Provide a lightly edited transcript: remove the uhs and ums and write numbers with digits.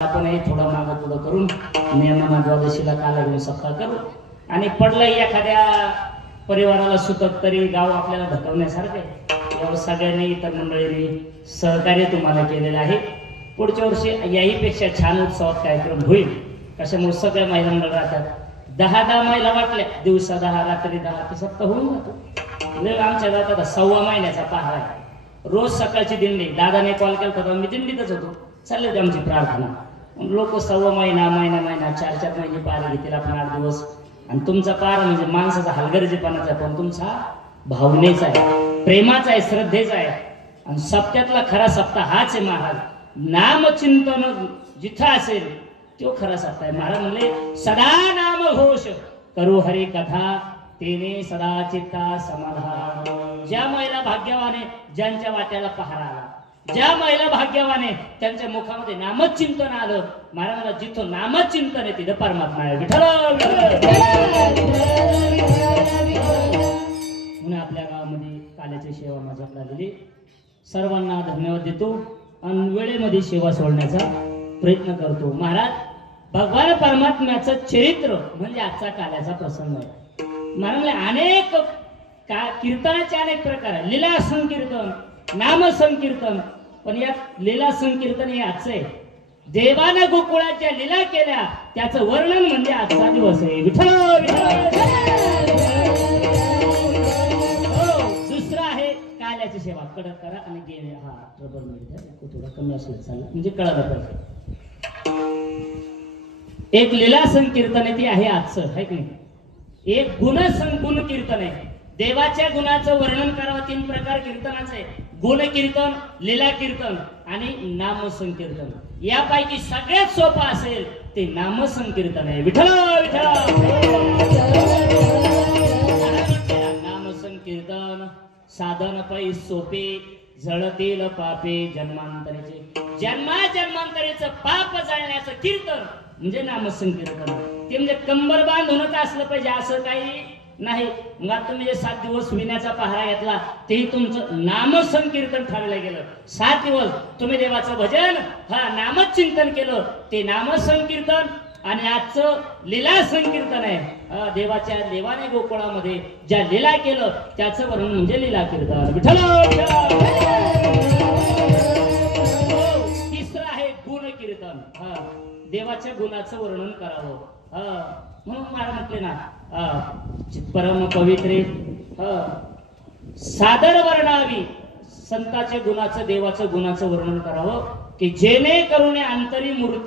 आपणही थोडा मागे पुढे करून नियमांना द्वादशीला काला घेऊन सप्ताह करू आणि पडलंही एखाद्या परिवाराला सुतक तरी गाव आपल्याला धकवण्यासारखे यावर सगळ्यांनी इतर मंडळींनी सहकार्य तुम्हाला केलेलं आहे। पुढच्या वर्षी याहीपेक्षा छान उत्सवात कार्यक्रम होईल कशामुळे सगळ्या महिला मंडळ राहतात 10 महिला वाटल्या दिवसा 10 रात्री 10 ते सप्ताह होऊन जातो। म्हणजे आमच्या गावात 1.25 महिन्याचा पहारा आहे। रोज सकाळची दिंडी दादाने कॉल केला होता मी दिंडीतच होतो चालले होते आमची प्रार्थना लोक 1.25 महिना 4 महिने पार घेतील आपण 8 दिवस आणि तुमचा पार म्हणजे माणसाचा हलगर्जीपणाचा पण तुमचा भावनेचा आहे प्रेमाचा आहे श्रद्धेचा आहे आणि सप्त्यातला खरा सप्ताह हाच आहे। महाराज नामचिंतन जिथं असेल तो खरा सप्ताह आहे। महाराज म्हणले सदा नाम घोष करू हरी कथा तेने सदा चित्ता समाधान। ज्या महिला भाग्यवाने ज्यांच्या वाट्याला पहारा आला ज्या महिला भाग्यवाने त्यांच्या मुखामध्ये नामचिंतन आलं महाराजांना जिथं नामचिंतन आहे तिथं परमात्मा आहे। विठ्ठल म्हणून आपल्या गावामध्ये काल्याची सेवा माझ्याकडे आलेली सर्वांना धन्यवाद देतो आणि वेळेमध्ये सेवा सोडण्याचा प्रयत्न करतो। महाराज भगवान परमात्म्याचं चरित्र म्हणजे आजचा काल्याचा प्रसंग आहे। महाराज अनेक कीर्तनाचे अनेक प्रकार आहे लीला संकीर्तन नाम संकीर्तन पण या लीला संकीर्तन हे आजचं आहे। देवानं गोकुळात ज्या लीला केल्या त्याचं वर्णन म्हणजे आजचा दिवस आहे। विठ्ठल दुसरा आहे काल्याची सेवा कडक करा आणि गेले हा रबर मिळते थोडा कमी असलं चाललं म्हणजे कळायला पाहिजे। एक लीला संकीर्तन आहे ती आहे आजचं आहे की नाही। एक गुण कीर्तन आहे देवाच्या गुणाचं वर्णन करावं 3 प्रकार कीर्तनाचे आहे गुण कीर्तन लीला कीर्तन आणि नाम संकीर्तन। यापैकी सगळ्यात सोपं असेल ते नाम संकीर्तन आहे। विठ्ठल नाम संकीर्तन साधन पै सोपे जळतील पापे जन्मांतरीचं पाप जाळण्याचं कीर्तन म्हणजे नाम संकीर्तन। ते म्हणजे कंबर बांधूनच असलं पाहिजे असं काही नाही। मग आता तुम्ही जे 7 दिवस विण्याचा पहारा घेतला तेही तुमचं नामसंकीर्तन ठरवलं गेलं। 7 दिवस तुम्ही देवाचं भजन नामचिंतन केलं ते नामसंकीर्तन आणि आजचं लीला संकीर्तन आहे। देवाने गोकुळामध्ये ज्या लीला केलं त्याचं वर्णन म्हणजे लीला कीर्तन। विठ्ठल तिसरं आहे गुण कीर्तन देवाच्या गुणाचं वर्णन करावं म्हणून मला म्हटले ना परम पवित्रे सादर वर्णावी संताच्या गुणाचं देवाचं गुणाचं वर्णन करावं की जेणे करून अंतरी मूर्ती